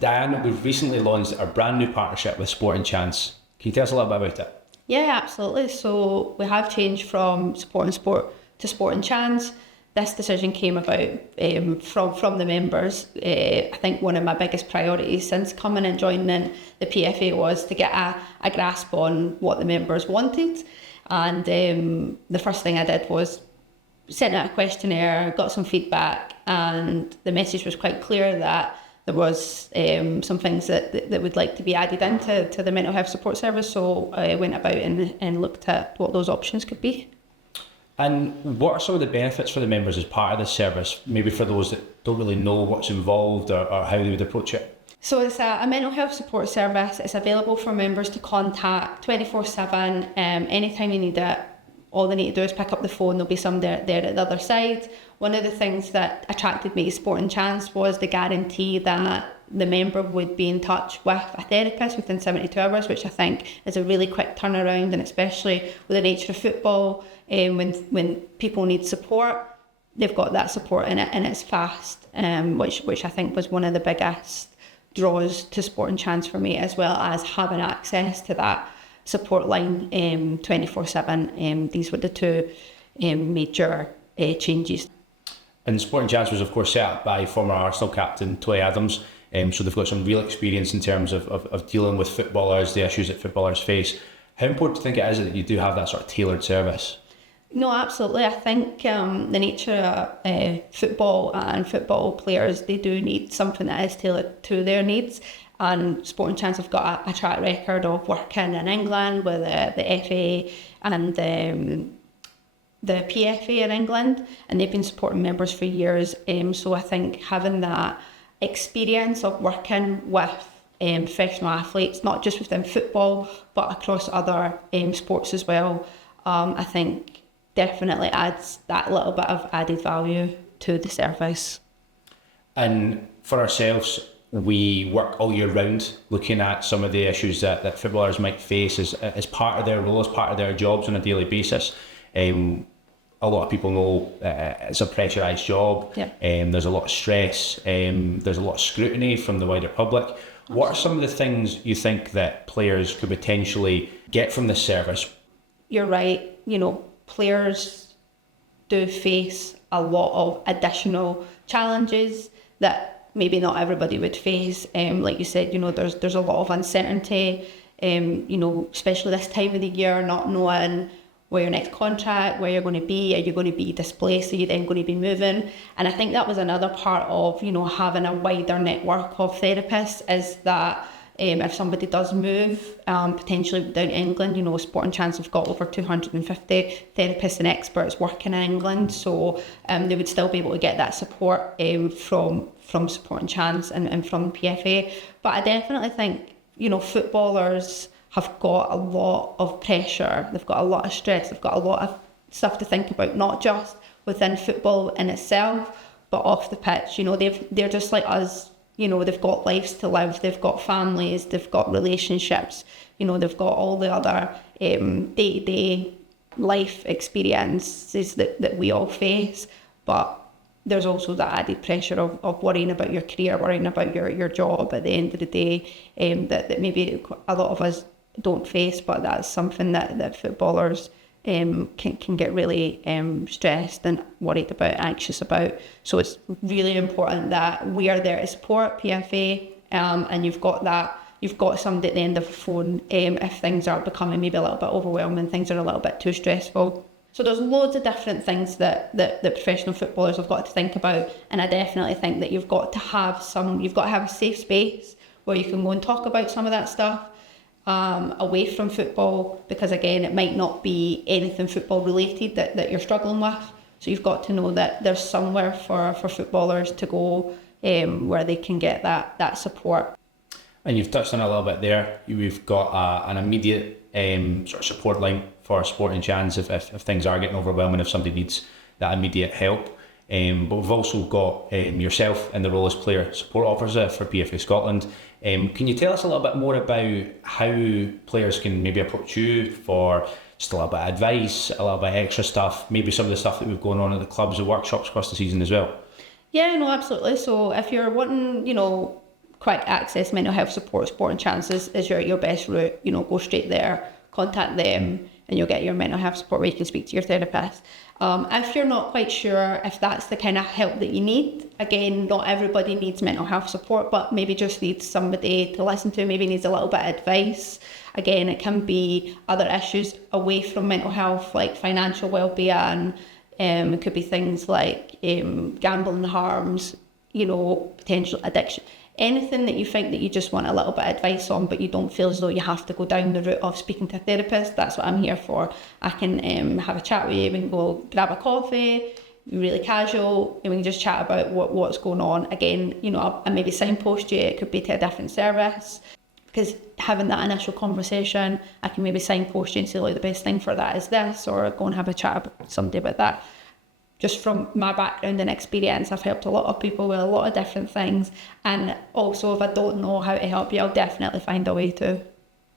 Diane, we've recently launched our brand new partnership with Sporting Chance. Can you tell us a little bit about it? Yeah, absolutely. So we have changed from Supporting Sport to Sporting Chance. This decision came about from the members. I think one of my biggest priorities since coming and joining the PFA was to get a grasp on what the members wanted. And the first thing I did was sent out a questionnaire, got some feedback, and the message was quite clear that there was some things that would like to be added into the mental health support service. So I went about and looked at what those options could be. And what are some of the benefits for the members as part of this service, maybe for those that don't really know what's involved or how they would approach it? So it's a mental health support service. It's available for members to contact 24/7, anytime you need it. All they need to do is pick up the phone. There'll be somebody there at the other side. One of the things that attracted me to Sporting Chance was the guarantee that the member would be in touch with a therapist within 72 hours, which I think is a really quick turnaround, and especially with the nature of football, when people need support, they've got that support in it, and it's fast, which I think was one of the biggest draws to Sporting Chance for me, as well as having access to that support line 24/7. These were the two major changes. And Sporting Chance was of course set up by former Arsenal captain Toy Adams, so they've got some real experience in terms of dealing with footballers, the issues that footballers face. How important do you think it is that you do have that sort of tailored service? No, absolutely. I think the nature of football and football players, they do need something that is tailored to their needs. And Sporting Chance have got a track record of working in England with the FA and the PFA in England, and they've been supporting members for years. So I think having that experience of working with professional athletes, not just within football, but across other sports as well, I think definitely adds that little bit of added value to the service. And for ourselves, we work all year round looking at some of the issues that footballers might face as part of their role, as part of their jobs on a daily basis. A lot of people know it's a pressurised job. Yeah. There's a lot of stress. There's a lot of scrutiny from the wider public. What are some of the things you think that players could potentially get from this service? You're right. Players do face a lot of additional challenges that maybe not everybody would face. Like you said, there's a lot of uncertainty, especially this time of the year, not knowing where your next contract, where you're going to be, are you going to be displaced, are you then going to be moving? And I think that was another part of, having a wider network of therapists, is that if somebody does move, potentially down to England, Sporting Chance have got over 250 therapists and experts working in England, so they would still be able to get that support from Sporting Chance and from PFA. But I definitely think, footballers have got a lot of pressure, they've got a lot of stress, they've got a lot of stuff to think about, not just within football in itself, but off the pitch. They're just like us. They've got lives to live, they've got families, they've got relationships, they've got all the other day-to-day life experiences that we all face. But there's also the added pressure of worrying about your career, worrying about your job at the end of the day, that maybe a lot of us don't face, but that's something that footballers can get really stressed and worried about, anxious about. So it's really important that we are there to support PFA, and you've got somebody at the end of the phone if things are becoming maybe a little bit overwhelming, things are a little bit too stressful. So there's loads of different things that professional footballers have got to think about, and I definitely think that you've got to have a safe space where you can go and talk about some of that stuff away from football, because again, it might not be anything football related that you're struggling with. So you've got to know that there's somewhere for footballers to go where they can get that support. And you've touched on it a little bit there. We've got an immediate sort of support line for Sporting Chance if things are getting overwhelming, if somebody needs that immediate help. But we've also got yourself in the role as player support officer for PFA Scotland. Can you tell us a little bit more about how players can maybe approach you for just a little bit of advice, a little bit of extra stuff, maybe some of the stuff that we've going on at the clubs and workshops across the season as well? Yeah, no, absolutely. So if you're wanting, quick access mental health support, Sporting Chances is your best route. You know, go straight there, contact them, and you'll get your mental health support where you can speak to your therapist. If you're not quite sure if that's the kind of help that you need, again, not everybody needs mental health support, but maybe just needs somebody to listen to, maybe needs a little bit of advice. Again, it can be other issues away from mental health, like financial well-being. It could be things like gambling harms, you know, potential addiction. Anything that you think that you just want a little bit of advice on, but you don't feel as though you have to go down the route of speaking to a therapist, that's what I'm here for. I can have a chat with you, we can go grab a coffee, really casual, and we can just chat about what's going on. Again, you know, I maybe signpost you, it could be to a different service, because having that initial conversation, I can maybe signpost you and say, look, the best thing for that is this, or go and have a chat with somebody about that. Just from my background and experience, I've helped a lot of people with a lot of different things. And also, if I don't know how to help you, I'll definitely find a way to.